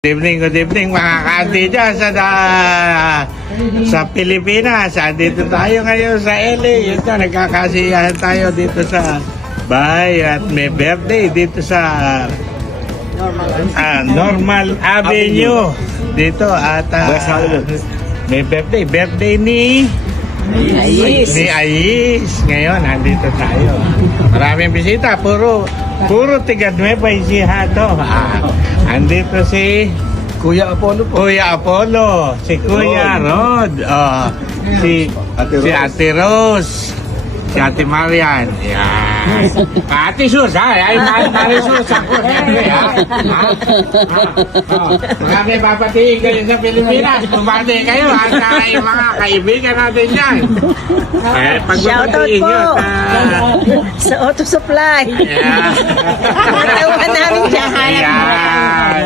Good evening mga ka-auntie dyan sa Pilipinas. Dito tayo ngayon sa LA. Ito, nagkakasiyahan tayo dito sa bahay at may birthday dito sa Normal Avenue. Dito at may birthday ni Ayis. Ngayon, nandito tayo. Maraming bisita. Puro tiga Nueva Ecija to. Andito si Kuya Apollo po. Kuya Apollo, si Kuya Rod, si Ate Rose, si Ate Marian. Yan. Ate Sus, ay Marisus ako. Marami papatiin kayo sa Pilipinas. Bumati kayo at yung mga kaibigan natin yan. Shoutout po sa Auto Supply. Natawan namin dyan. Ayan.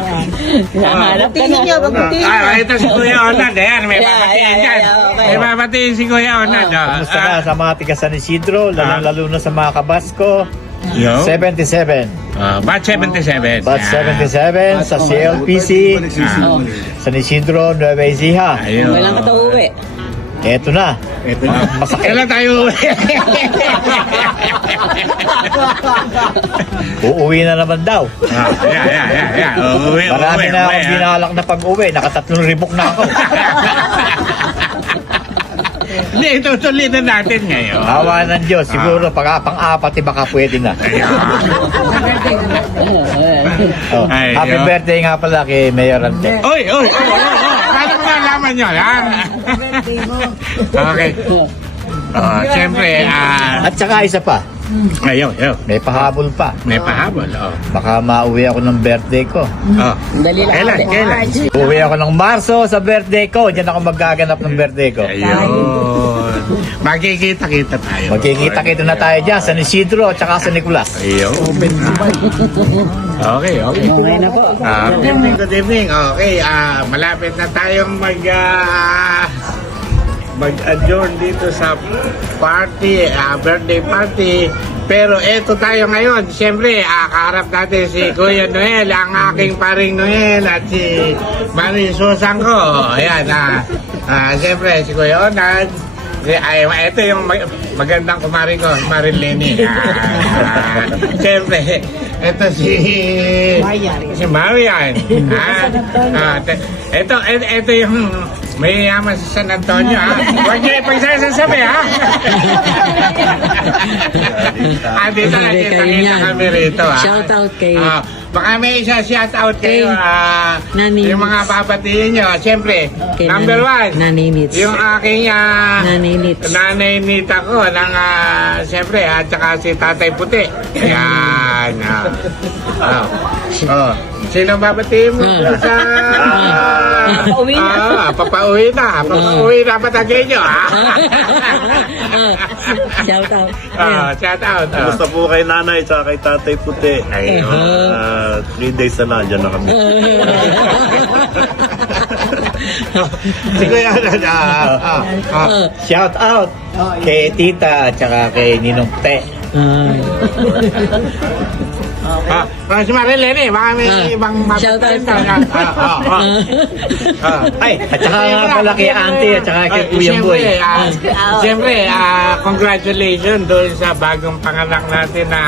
Batiin nyo, batiin. Ito si Kuya Onad. Ayan, may papatiin dyan. May papatiin si Kuya Onad. Kamusta na sa mga tiga San Isidro, lalo na sa mga kabasko. Yo. 77. Bat 77. Bat 77 sa CLPC, San Isidro, Nueva Ecija. Ayun. Walang katauwi. Eto na. Kailan tayo uwi? Uuwi na naman daw. Yeah. Uwi. Marami na akong binalak na pag-uwi. Nakatatlong ribok na ako. Hindi, itutuloy na natin ngayon. Awa ng Diyos. Siguro pang-apat, baka pwede na. Oh, Ay, happy yun. birthday nga pala kay Mayor Ante. Oy! Paano ko nalaman nyo? Okay. Siyempre, At saka isa pa, ayun. may pahabol pa. May pahabol, Baka mauwi ako ng birthday ko. Dali lang. Kailan? Uwi ako ng Marso sa birthday ko. Diyan ako magaganap ng birthday ko. Ayun. Magkikita-kita tayo. Magkikita-kita na tayo dyan sa Isidro at saka sa Nicolas. Ayun. Okay. Okay na po. Good evening. Okay, malapit na tayong mag-adjourn dito sa party, birthday party. Pero eto tayo ngayon. Siyempre, kaharap natin si Kuya Noel, ang aking paring Noel, at si Marie Susan ko. Ayan, siyempre, si Kuya Onad. Ito yung magandang kumari ko, Marie Lenny. Siyempre, ito si Marian. Ito yung may yaman sa San Antonio, Huwag niyo ipagsasasabi, dito nakita kami rito, Shoutout kay baka may isa shoutout kayo, Nani yung mga Nits. papatiin nyo. Siyempre, Kay number one, Nani Nits. yung aking Nanay Nits. nanay nita ko ng siyempre, at saka si Tatay Puti. Yan. Sino babatiin mo sa Papauwi na. Papauwi na patagay nyo, Shoutout. Shoutout. Gusto po kay nanay at kay tatay puti. Ayun. 3 days na nandiyan na kami. Sige yan. Shout out kay Tita at saka kay Ninong Te. Si Marilyn, baka may ibang Shoutout. Ay, at saka nga pala kay Auntie at saka kay Kuya Boy. Siyempre, congratulations doon sa bagong panganak natin na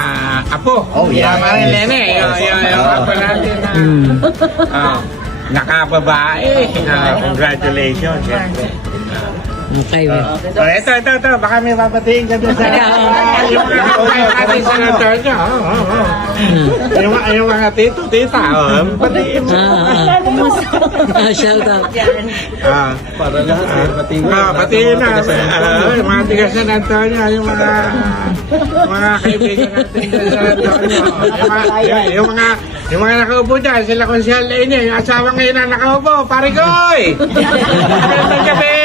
apo. Oh, yeah. Marilyn, yung apo natin na nakababae. Congratulations. Siyempre. Okay. Ito. Baka may papatiin ka doon sa yung mga kapatid natin sa Antonio. Yung mga tita. Patiin mo. Shoutout. Para lahat, Patiin na. Yung mga tiga San Antonio, yung mga kaibigan natin sa Antonio. Yung mga nakaupo dyan, sila konsyal inyo, yung asawa ngayon na nakaupo, Parigoy! Magandang gabi!